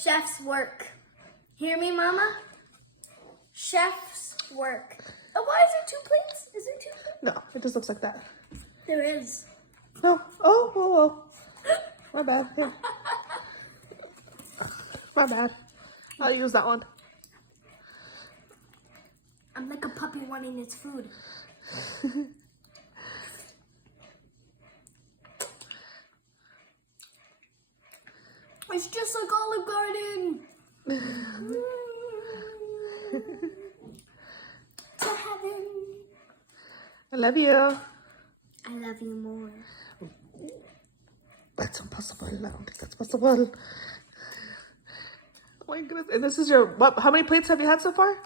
chef's work. Hear me, Mama? Chef's work. Oh, why is there 2 plates? Is there 2 plates? No, it just looks like that. There is. No. Oh. My bad. Here. My bad. I'll use that one. I'm like a puppy wanting its food. It's just like Olive Garden. To heaven. I love you. I love you more. That's impossible. I don't think that's possible. Oh my goodness. And this is your, what, how many plates have you had so far?